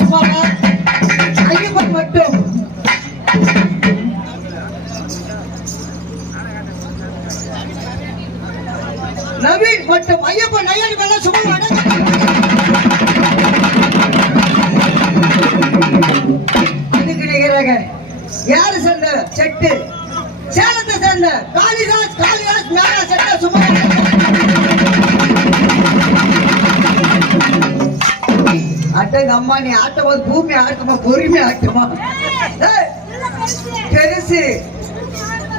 சும்மாவா ஐயப்பன் மட்டும் நவீன் மட்டும் ஐயப்பன் ஐயன் மேல சும்மா அதுக்கு நிகராக யாரு சண்டை செட்டு சேலத்தை சேர்ந்த காளிதாஸ் மேல சட்டை சும்மா அட்டங்க அம்மா நீ ஆட்டும் போது பூமி ஆட்டுமா பொறுமை ஆட்டுமா பெருசு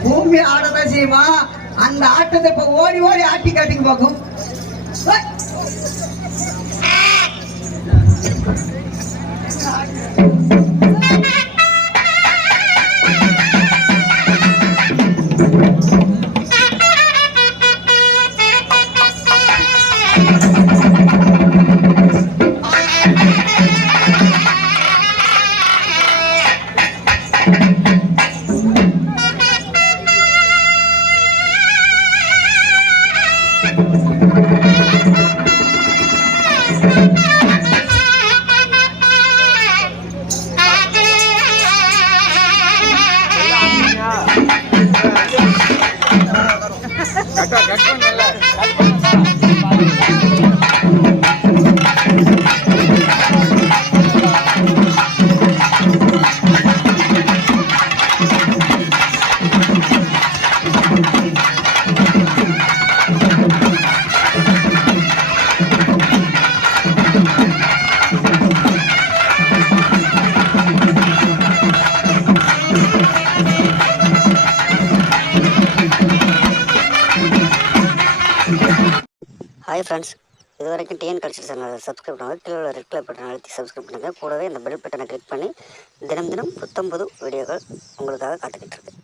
பூமி ஆடதான் செய்யுமா அந்த ஆட்டத்தை இப்ப ஓடி ஓடி ஆட்டி காட்டிங்க பார்க்கும் ஹாய் ஃப்ரெண்ட்ஸ், இது வரைக்கும் டிஎன் கல்ச்சர் சேனலை சப்ஸ்கிரைப் பண்ணுங்கள். கீழே உள்ள ரெட் கலர் பட்டன் அழுத்தி சப்ஸ்கிரைப் பண்ணுங்கள். கூடவே இந்த பெல் பட்டனை கிளிக் பண்ணி தினம் தினம் புத்தம் புது வீடியோக்கள் உங்களுக்காக காத்துக்கிட்டு இருக்கு.